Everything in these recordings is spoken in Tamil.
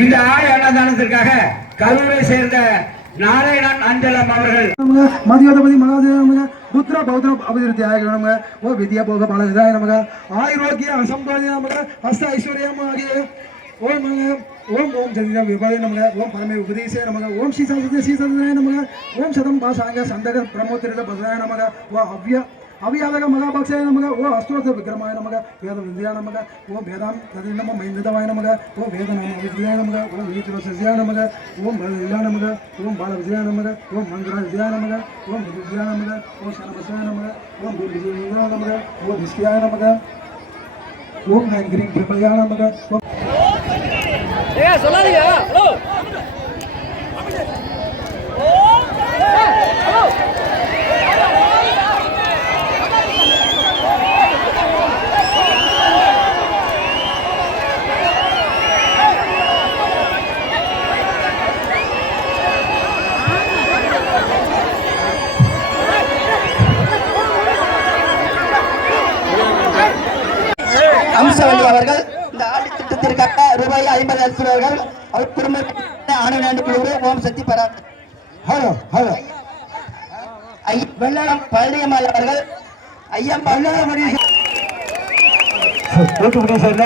இந்த ஆய அன்னதானத்திற்காக கரூரை சேர்ந்த நாராயணன் அஞ்சலம் அவர்கள். மதியோதபதி மகாதேவ புத்திர பௌத்திர அபிவிருத்தி ஆகிய நமக ஓ வித்யா போக பல இதாக நமக ஆயுரோக்கிய அசம்பாதிய நமக ஹஸ்த ஐஸ்வர்யம் ஆகிய ஓம் ஓம் ஓம் சந்திரம் விபாதி நமக்கு ஓம் பரமே உபதேசே நமக்கு ஓம் ஸ்ரீ சரஸ்வதி ஸ்ரீ சரஸ்வதி நமக ஓம் சதம் பாசாங்க சந்தக பிரமோத்திரித பதனாய நமக ஓ அவ்ய ಅವಿಯಾದಾಗ ಮಹಾಭಕ್ಷಾಯ ನಮಗ ಓ ಅಷ್ಟೋರ್ಥ ವಿಕ್ರಮಾಯ ನಮಗ ವೇದ ವಿದ್ಯಾ ನಮಗ ಓ ವೇದಾಂ ತದಿ ನಮ್ಮ ಮೈಂದವಾಯ ನಮಗ ಓ ವೇದ ನಾಮ ವಿದ್ಯಾಯ ನಮಗ ಓಂ ವೀತ್ರ ಸಸ್ಯಾಯ ನಮಗ ಓಂ ಬಲ ವಿದ್ಯಾ ನಮಗ ಓಂ ಬಾಲ ವಿದ್ಯಾ ನಮಗ ಓಂ ಮಂಗಳ ವಿದ್ಯಾ ನಮಗ ಓಂ ಬುದ್ಧಿ ವಿದ್ಯಾ ನಮಗ ಓಂ ಶನಬಸಾಯ ನಮಗ ಓಂ ಗುರು ವಿದ್ಯಾ ನಮಗ ಓಂ ವಿಷ್ಯಾಯ ನಮಗ ಓಂ ಹ್ಯಾಂಗ್ರೀಂ ಪ್ರಭಯ ನಮಗ ಓಂ அம்சவல்லி அவர்கள் இந்த ஆடி திட்டத்திற்காக ரூபாய் ஐம்பது அளித்து அவர்கள் அவர் குடும்ப ஆனநாண்டு ஓம் சக்தி பரா ஹலோ ஹலோ. வெள்ளாளம் பழனியம்மாள் அவர்கள் ஐயா பல்லாமணி தூத்துக்குடி சேர்ந்த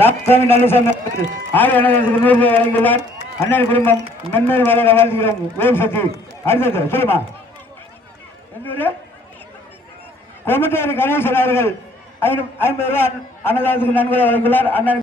ராமசாமி நல்லசாமி ஆறு அண்ணன் குடும்பம் மென்மேல் வளர வாழ்கிறோம் ஓம் சக்தி. அடுத்தது சொல்லுமா கோமட்டேரி கணேசன் அவர்கள். ஐம்பது ரூபாய் அன்னதானத்துக்கு நன்கொடை வழங்கியுள்ளார் அண்ணன்